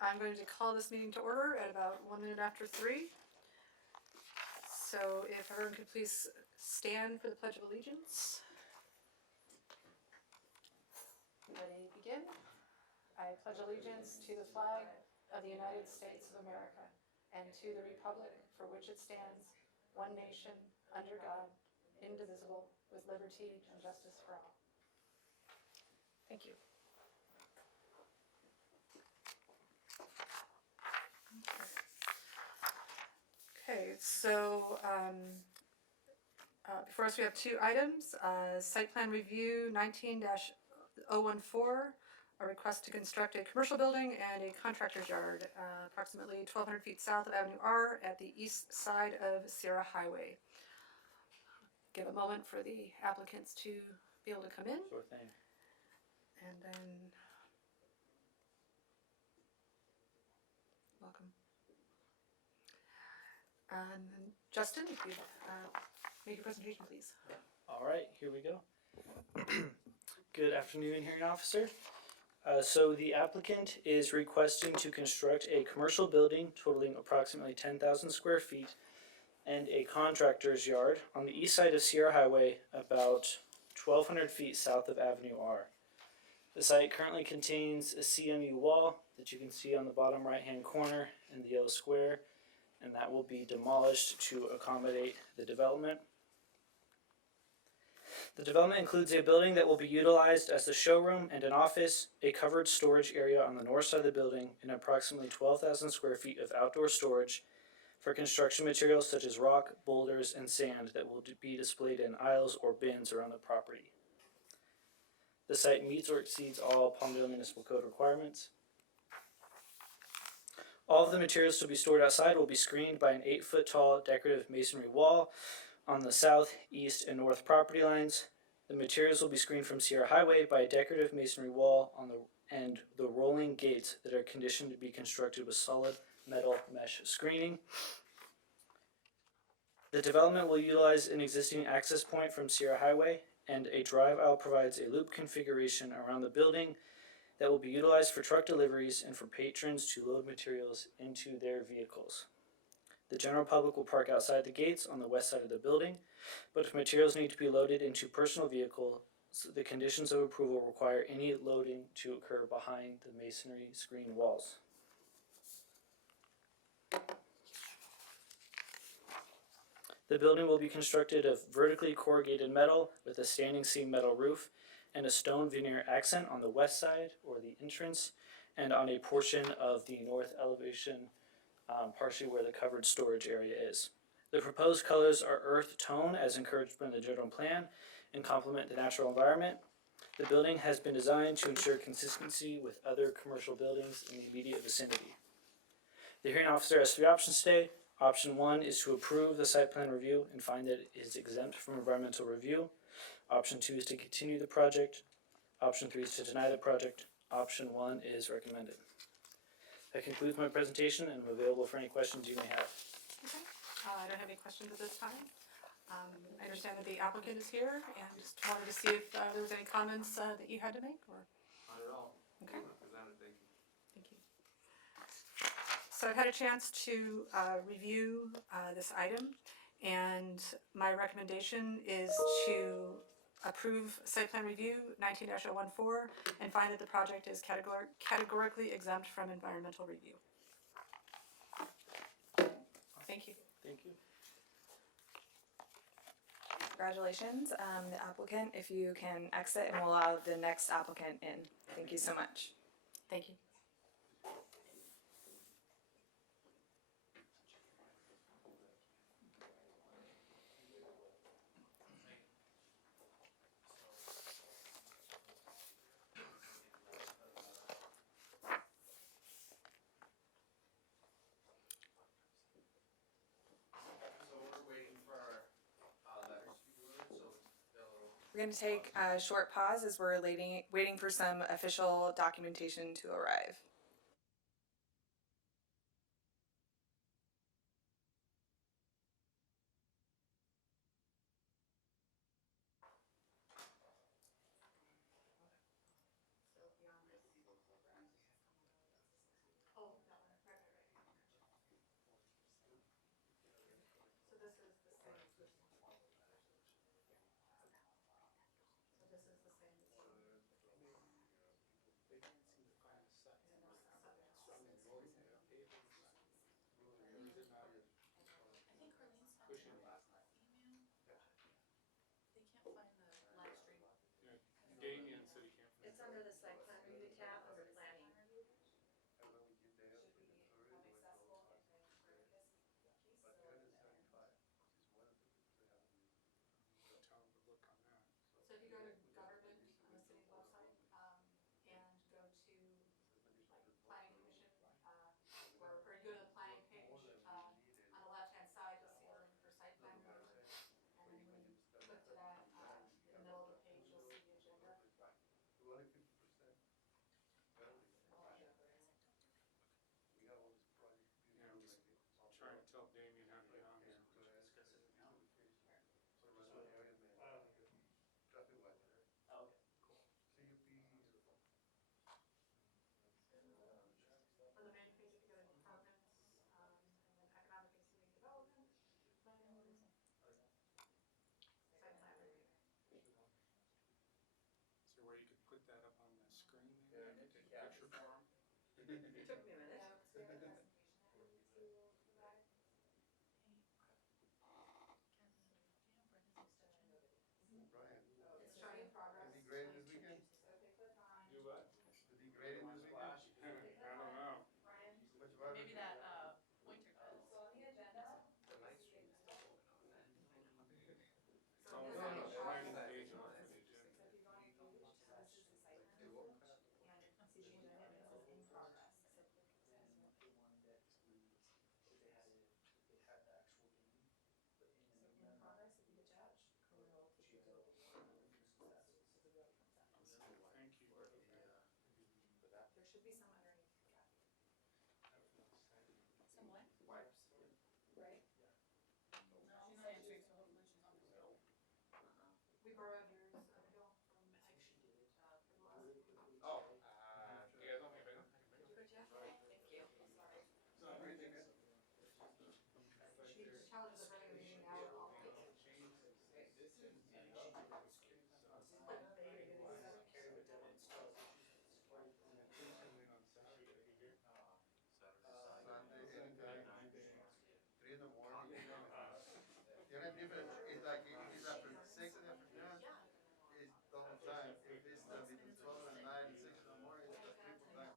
I'm going to call this meeting to order at about 1 minute after 3. So if everyone could please stand for the Pledge of Allegiance. Ready, begin. I pledge allegiance to the flag of the United States of America and to the republic for which it stands, one nation, under God, indivisible, with liberty and justice for all. Thank you. Okay, so before us we have two items. Site plan review 19-014, a request to construct a commercial building and a contractor's yard approximately 1,200 feet south of Avenue R at the east side of Sierra Highway. Give a moment for the applicants to be able to come in. Sure thing. And then, welcome. And then Justin, if you make your presentation, please. All right, here we go. Good afternoon, hearing officer. So the applicant is requesting to construct a commercial building totaling approximately 10,000 square feet and a contractor's yard on the east side of Sierra Highway, about 1,200 feet south of Avenue R. The site currently contains a CMU wall that you can see on the bottom right-hand corner in the yellow square, and that will be demolished to accommodate the development. The development includes a building that will be utilized as a showroom and an office, a covered storage area on the north side of the building, and approximately 12,000 square feet of outdoor storage for construction materials such as rock, boulders, and sand that will be displayed in aisles or bins around the property. The site meets or exceeds all Palmdale Municipal Code requirements. All of the materials to be stored outside will be screened by an 8-foot tall decorative masonry wall on the south, east, and north property lines. The materials will be screened from Sierra Highway by a decorative masonry wall on the rolling gates that are conditioned to be constructed with solid metal mesh screening. The development will utilize an existing access point from Sierra Highway, and a drive aisle provides a loop configuration around the building that will be utilized for truck deliveries and for patrons to load materials into their vehicles. The general public will park outside the gates on the west side of the building, but if materials need to be loaded into personal vehicles, the conditions of approval require any loading to occur behind the masonry screen walls. The building will be constructed of vertically corrugated metal with a standing seam metal roof and a stone veneer accent on the west side, or the entrance, and on a portion of the north elevation, partially where the covered storage area is. The proposed colors are earth tone as encouraged by the general plan and complement the natural environment. The building has been designed to ensure consistency with other commercial buildings in the immediate vicinity. The hearing officer has 3 options today. Option 1 is to approve the site plan review and find that it is exempt from environmental review. Option 2 is to continue the project. Option 3 is to deny the project. Option 1 is recommended. That concludes my presentation, and I'm available for any questions you may have. Okay. I don't have any questions at this time. I understand that the applicant is here, and just wanted to see if there was any comments that you had to make, or. Not at all. Okay. Presented, thank you. Thank you. So I've had a chance to review this item, and my recommendation is to approve site plan review 19-014 and find that the project is categorically exempt from environmental review. Thank you. Thank you. Congratulations, the applicant. If you can exit, and we'll allow the next applicant in. Thank you so much. Thank you. We're going to take a short pause as we're waiting for some official documentation to arrive. Oh, Should be some underneath. Some what? Wipes. Right? She's not answering, so hopefully she's on the phone. We borrowed yours, Abigail, from Oh, ¿qué es lo que vengo? Thank you. Sorry. So I'm reading it. She challenges us running a meeting now. Sunday, anytime, any day. 3 in the morning. The only difference is like if it's after 6 in the afternoon, it's double time. If it's between 12 and 9 and 6 in the morning, it's the triple time.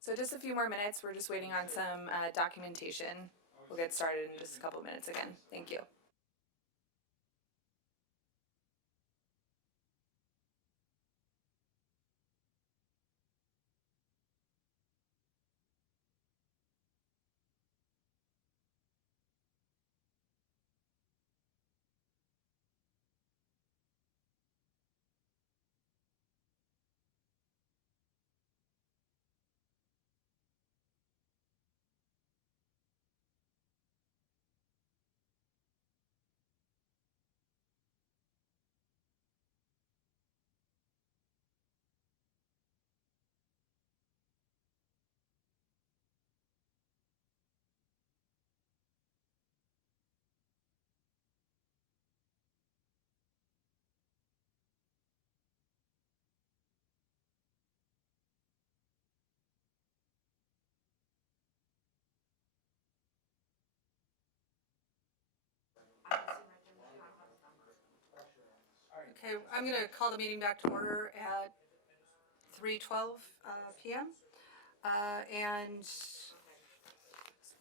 So just a few more minutes. We're just waiting on some documentation. We'll get started in just a couple minutes again. Thank you. Okay, I'm going to call the meeting back to order at 3:12 p.m. And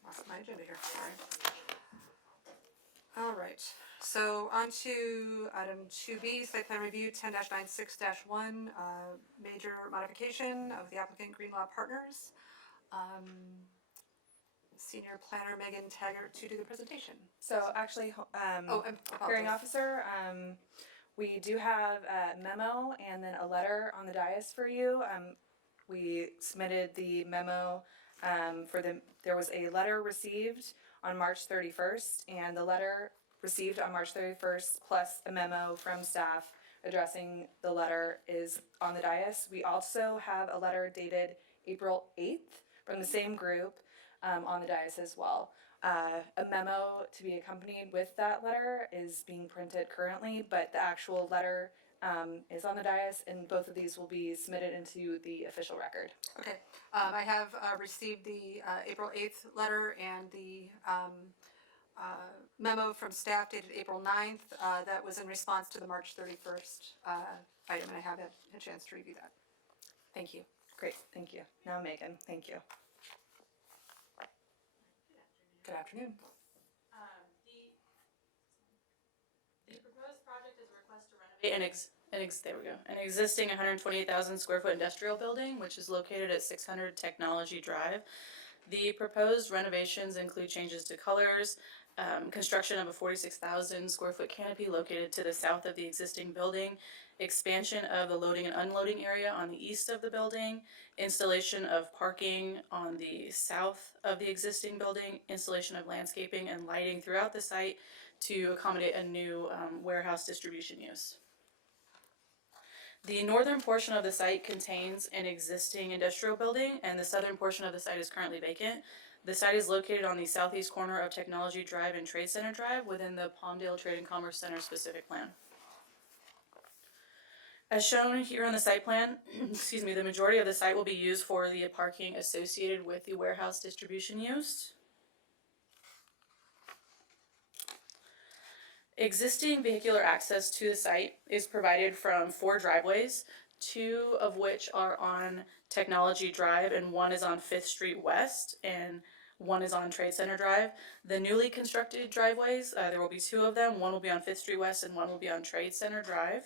lost my agenda here. Sorry. All right. So on to item 2B, site plan review 10-96-1, major modification of the applicant Greenlaw Partners. Senior planner Megan Taggart to do the presentation. So actually, And hearing officer, we do have a memo and then a letter on the dais for you. We submitted the memo there was a letter received on March 31st, and the letter received on March 31st plus a memo from staff addressing the letter is on the dais. We also have a letter dated April 8th from the same group on the dais as well. A memo to be accompanied with that letter is being printed currently, but the actual letter is on the dais, and both of these will be submitted into the official record. Okay, I have received the April 8th letter and the memo from staff dated April 9th. That was in response to the March 31st item, and I have had a chance to review that. Thank you. Great, thank you. Now Megan, thank you. Good afternoon. The proposed project is a request to renovate an existing 128,000 square foot industrial building, which is located at 600 Technology Drive. The proposed renovations include changes to colors, construction of a 46,000 square foot canopy located to the south of the existing building, expansion of the loading and unloading area on the east of the building, installation of parking on the south of the existing building, installation of landscaping and lighting throughout the site to accommodate a new warehouse distribution use. The northern portion of the site contains an existing industrial building, and the southern portion of the site is currently vacant. The site is located on the southeast corner of Technology Drive and Trade Center Drive within the Palmdale Trade and Commerce Center specific plan. As shown here on the site plan, the majority of the site will be used for the parking associated with the warehouse distribution use. Existing vehicular access to the site is provided from 4 driveways, 2 of which are on Technology Drive and 1 is on 5th Street West and 1 is on Trade Center Drive. The newly constructed driveways, there will be 2 of them. 1 will be on 5th Street West and 1 will be on Trade Center Drive.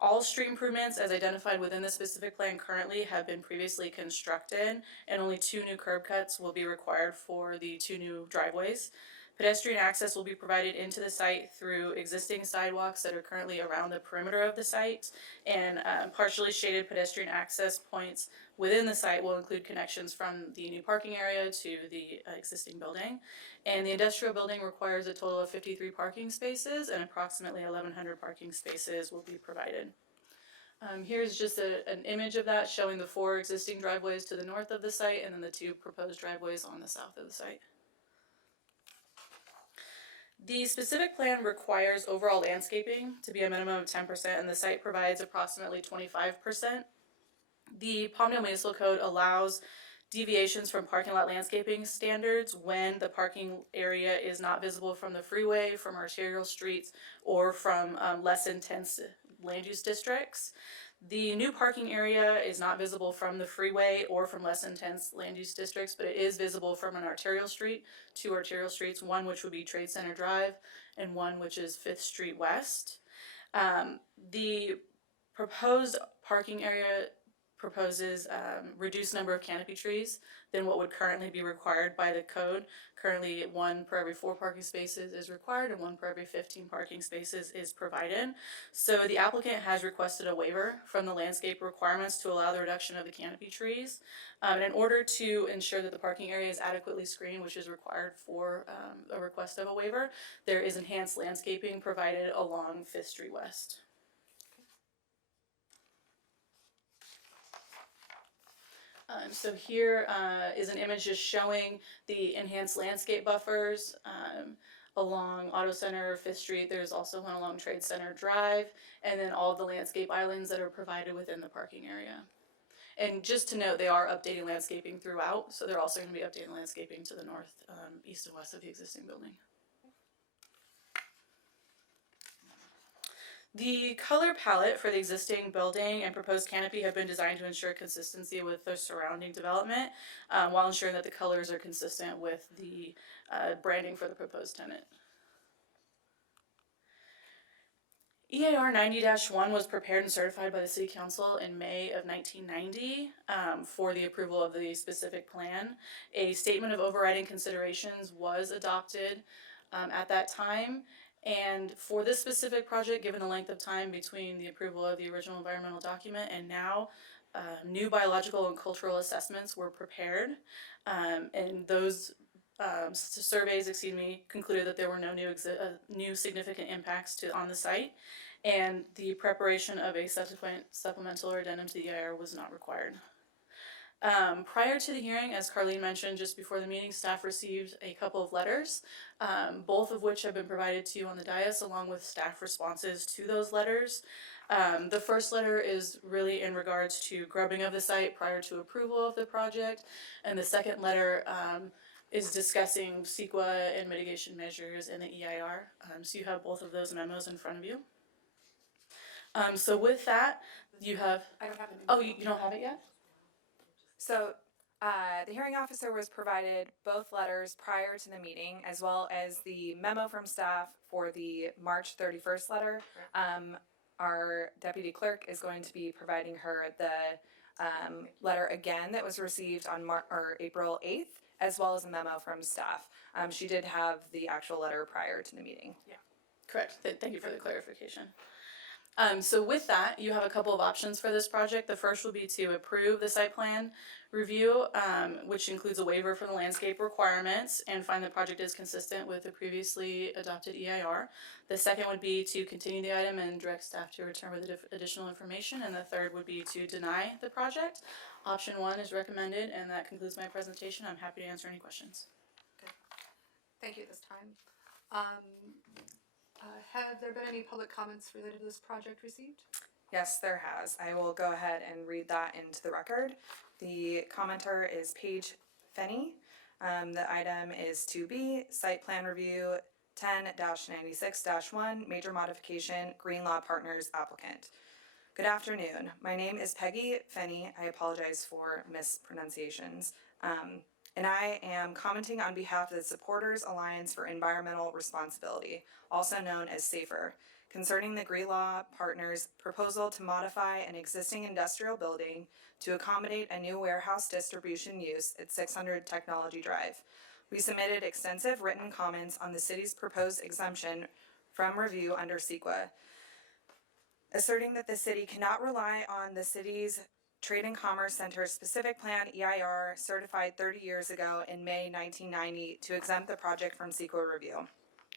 All street improvements as identified within the specific plan currently have been previously constructed, and only 2 new curb cuts will be required for the 2 new driveways. Pedestrian access will be provided into the site through existing sidewalks that are currently around the perimeter of the site, and partially shaded pedestrian access points within the site will include connections from the new parking area to the existing building. And the industrial building requires a total of 53 parking spaces, and approximately 1,100 parking spaces will be provided. Here's just an image of that showing the 4 existing driveways to the north of the site and then the 2 proposed driveways on the south of the site. The specific plan requires overall landscaping to be a minimum of 10%, and the site provides approximately 25%. The Palmdale Municipal Code allows deviations from parking lot landscaping standards when the parking area is not visible from the freeway, from arterial streets, or from less intense land use districts. The new parking area is not visible from the freeway or from less intense land use districts, but it is visible from an arterial street, 2 arterial streets, one which would be Trade Center Drive and one which is 5th Street West. The proposed parking area proposes reduced number of canopy trees than what would currently be required by the code. Currently 1 per every 4 parking spaces is required and 1 per every 15 parking spaces is provided. So the applicant has requested a waiver from the landscape requirements to allow the reduction of the canopy trees. And in order to ensure that the parking area is adequately screened, which is required for a request of a waiver, there is enhanced landscaping provided along 5th Street West. So here is an image just showing the enhanced landscape buffers along Auto Center, 5th Street. There's also one along Trade Center Drive, and then all of the landscape islands that are provided within the parking area. And just to note, they are updating landscaping throughout, so they're also going to be updating landscaping to the north, east, and west of the existing building. The color palette for the existing building and proposed canopy have been designed to ensure consistency with the surrounding development, while ensuring that the colors are consistent with the branding for the proposed tenant. EAR 90-1 was prepared and certified by the City Council in May of 1990 for the approval of the specific plan. A statement of overriding considerations was adopted at that time. And for this specific project, given the length of time between the approval of the original environmental document and now, new biological and cultural assessments were prepared, and those surveys, concluded that there were no new significant impacts on the site, and the preparation of a subsequent supplemental or addendum to the EIR was not required. Prior to the hearing, as Carlene mentioned just before the meeting, staff received a couple of letters, both of which have been provided to you on the dais along with staff responses to those letters. The first letter is really in regards to grubbing of the site prior to approval of the project, and the second letter is discussing CEQA and mitigation measures in the EIR. So you have both of those memos in front of you. So with that, you have. I don't have it. Oh, you don't have it yet? So, the hearing officer was provided both letters prior to the meeting, as well as the memo from staff for the March 31st letter. Our deputy clerk is going to be providing her the letter again that was received on April 8th, as well as a memo from staff. She did have the actual letter prior to the meeting. Correct. Thank you for the clarification. So with that, you have a couple of options for this project. The first will be to approve the site plan review, which includes a waiver from the landscape requirements and find the project is consistent with the previously adopted EIR. The second would be to continue the item and direct staff to return with additional information. And the third would be to deny the project. Option 1 is recommended, and that concludes my presentation. I'm happy to answer any questions. Thank you at this time. Have there been any public comments related to this project received? Yes, there has. I will go ahead and read that into the record. The commenter is Paige Fenney. The item is 2B, site plan review 10-96-1, major modification, Green Law Partners applicant. Good afternoon. My name is Peggy Fenney. I apologize for mispronunciations. And I am commenting on behalf of the Supporters Alliance for Environmental Responsibility, also known as SAFER, concerning the Green Law Partners' proposal to modify an existing industrial building to accommodate a new warehouse distribution use at 600 Technology Drive. We submitted extensive written comments on the city's proposed exemption from review under CEQA, asserting that the city cannot rely on the city's Trade and Commerce Center's specific plan EIR certified 30 years ago in May 1990 to exempt the project from CEQA review.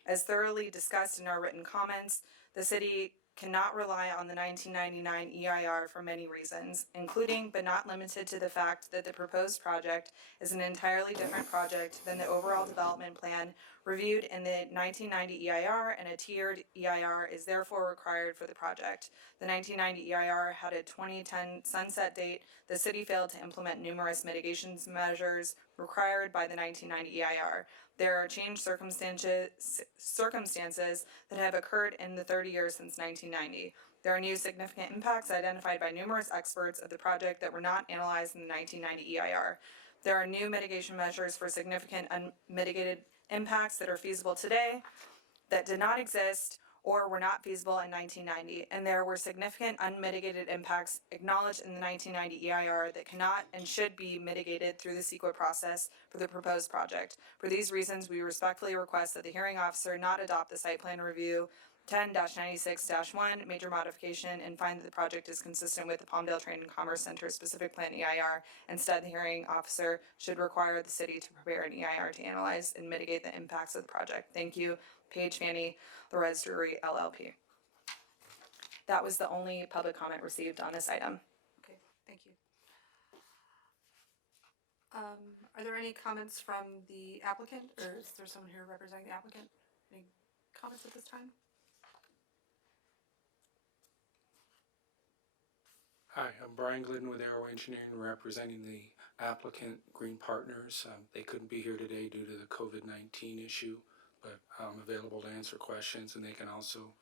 As thoroughly discussed in our written comments, the city cannot rely on the 1999 EIR for many reasons, including but not limited to the fact that the proposed project is an entirely different project than the overall development plan reviewed in the 1990 EIR, and a tiered EIR is therefore required for the project. The 1990 EIR had a 2010 sunset date. The city failed to implement numerous mitigation measures required by the 1990 EIR. There are changed circumstances that have occurred in the 30 years since 1990. There are new significant impacts identified by numerous experts of the project that were not analyzed in the 1990 EIR. There are new mitigation measures for significant unmitigated impacts that are feasible today that did not exist or were not feasible in 1990, and there were significant unmitigated impacts acknowledged in the 1990 EIR that cannot and should be mitigated through the CEQA process for the proposed project. For these reasons, we respectfully request that the hearing officer not adopt the site plan review 10-96-1 major modification and find that the project is consistent with the Palmdale Trade and Commerce Center specific plan EIR. Instead, the hearing officer should require the city to prepare an EIR to analyze and mitigate the impacts of the project. Thank you, Paige Fanny, Lorez Drury, LLP. That was the only public comment received on this item. Okay, thank you. Are there any comments from the applicant, or is there someone here representing the applicant? Any comments at this time? Hi, I'm Brian Glidden with Arrow Engineering, representing the applicant, Green Partners. They couldn't be here today due to the COVID-19 issue, but I'm available to answer questions, and they can also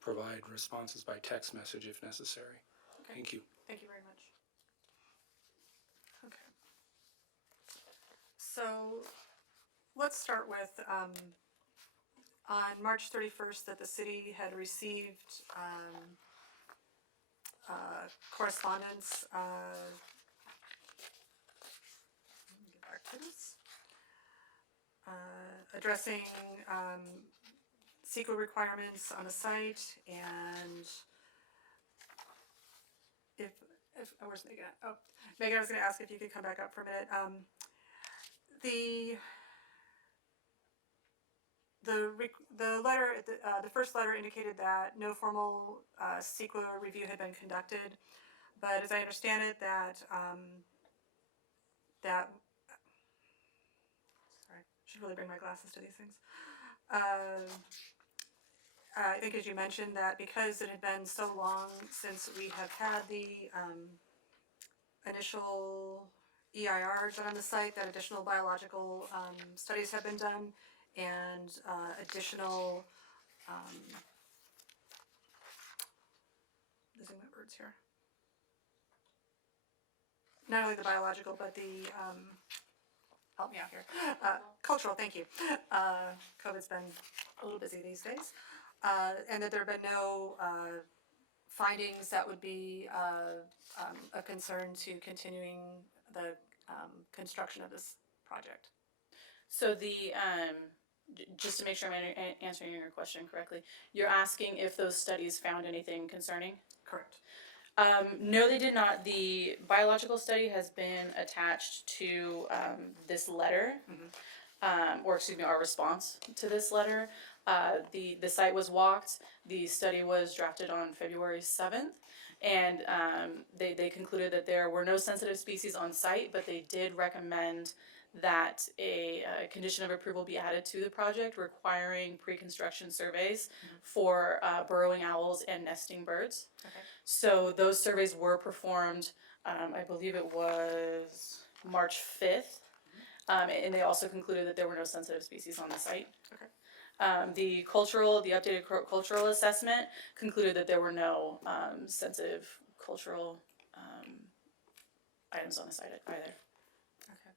provide responses by text message if necessary. Okay. Thank you. Thank you very much. Okay. So let's start with on March 31st that the city had received correspondence. Let me get back to this. Addressing CEQA requirements on the site, and if where's Megan? Oh, Megan, I was going to ask if you could come back up for a minute. The letter, the first letter indicated that no formal CEQA review had been conducted, but as I understand it, that sorry, I should really bring my glasses to these things. I think as you mentioned, that because it had been so long since we have had the initial EIRs on the site, that additional biological studies have been done, and additional, losing my words here. Not only the biological, but the, help me out here, cultural, thank you. COVID's been a little busy these days. And that there have been no findings that would be a concern to continuing the construction of this project. So just to make sure I'm answering your question correctly, you're asking if those studies found anything concerning? Correct. No, they did not. The biological study has been attached to this letter, or excuse me, our response to this letter. The site was walked. The study was drafted on February 7th, and they concluded that there were no sensitive species on site, but they did recommend that a condition of approval be added to the project requiring pre-construction surveys for burrowing owls and nesting birds. Okay. So those surveys were performed, I believe it was March 5th, and they also concluded that there were no sensitive species on the site. Okay. The updated cultural assessment concluded that there were no sensitive cultural items on the site either. Okay.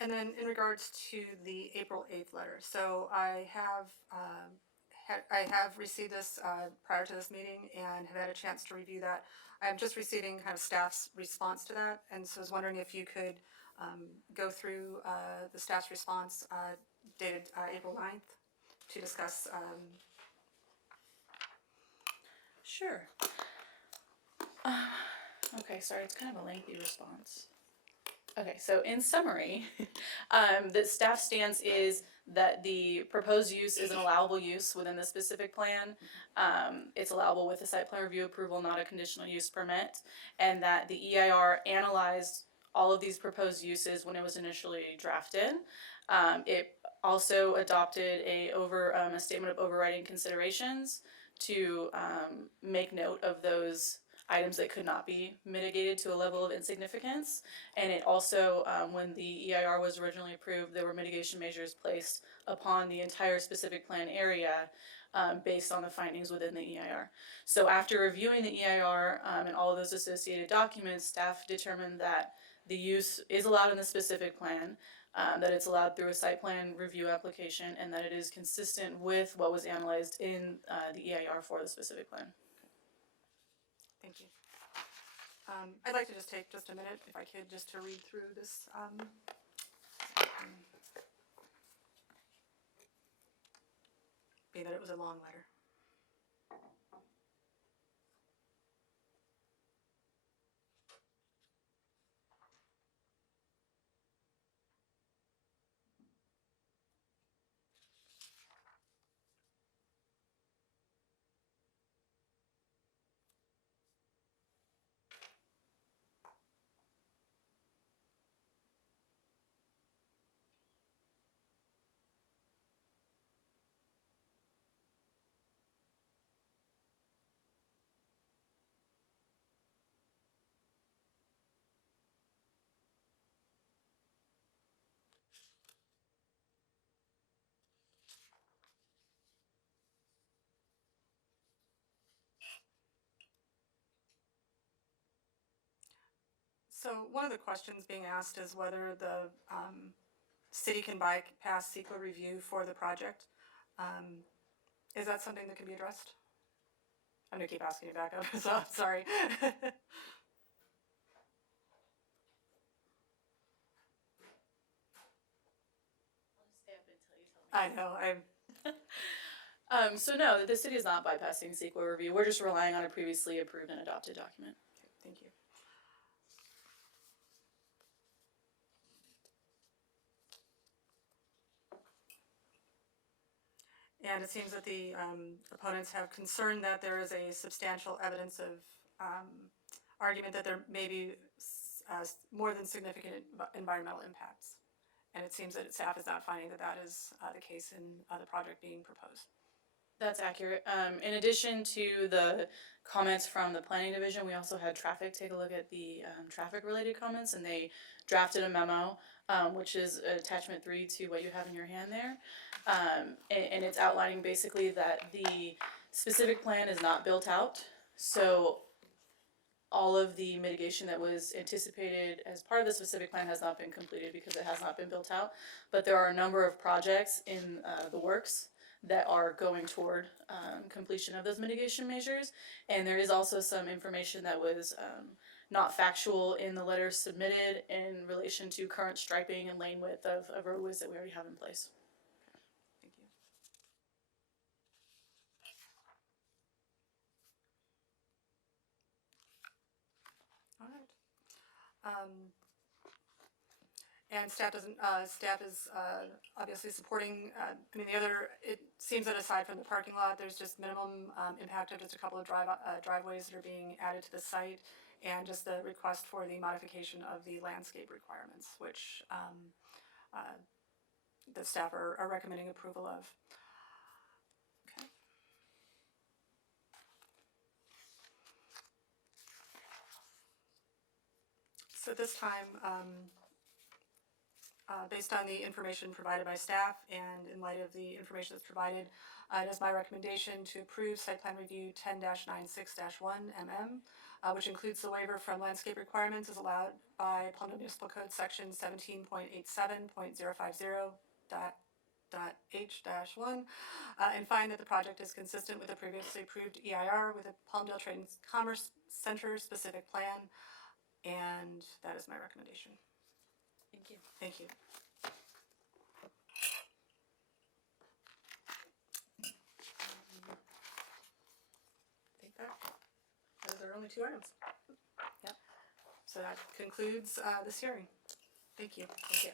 And then in regards to the April 8th letter, so I have received this prior to this meeting and have had a chance to review that. I'm just receiving kind of staff's response to that, and so I was wondering if you could go through the staff's response dated April 9th to discuss. Sure. Okay, sorry, it's kind of a lengthy response. Okay, so in summary, the staff stance is that the proposed use is an allowable use within the specific plan. It's allowable with a site plan review approval, not a conditional use permit, and that the EIR analyzed all of these proposed uses when it was initially drafted. It also adopted a statement of overriding considerations to make note of those items that could not be mitigated to a level of insignificance. And it also, when the EIR was originally approved, there were mitigation measures placed upon the entire specific plan area based on the findings within the EIR. So after reviewing the EIR and all of those associated documents, staff determined that the use is allowed in the specific plan, that it's allowed through a site plan review application, and that it is consistent with what was analyzed in the EIR for the specific plan. Thank you. I'd like to just take just a minute, if I could, just to read through this. Being that it was a long letter. So one of the questions being asked is whether the city can bypass CEQA review for the project. Is that something that can be addressed? I'm gonna keep asking you back up, so I'm sorry. I know, So no, the city is not bypassing CEQA review. We're just relying on a previously approved and adopted document. okay, thank you. And it seems that the opponents have concern that there is a substantial evidence of argument that there may be more than significant environmental impacts. And it seems that staff is not finding that that is the case in the project being proposed. That's accurate. In addition to the comments from the planning division, we also had traffic take a look at the traffic related comments, and they drafted a memo, which is attachment 3 to what you have in your hand there. And it's outlining basically that the specific plan is not built out. So all of the mitigation that was anticipated as part of the specific plan has not been completed because it has not been built out. But there are a number of projects in the works that are going toward completion of those mitigation measures. And there is also some information that was not factual in the letter submitted in relation to current striping and lane width of roadways that we already have in place. Thank you. All right. And staff doesn't, staff is obviously supporting, I mean, the other, it seems that aside from the parking lot, there's just minimum impact of just a couple of driveways that are being added to the site, and just the request for the modification of the landscape requirements, which the staff are recommending approval of. Okay. So this time, based on the information provided by staff and in light of the information that's provided, it is my recommendation to approve site plan review 10-96-1 which includes the waiver from landscape requirements as allowed by Palmdale Municipal Code section 17.87.050.h-1, and find that the project is consistent with the previously approved EIR with the Palmdale Trade and Commerce Center specific plan, and that is my recommendation. Thank you. Thank you. Take that. Those are only 2 items. Yep. So that concludes this hearing. Thank you. Thank you.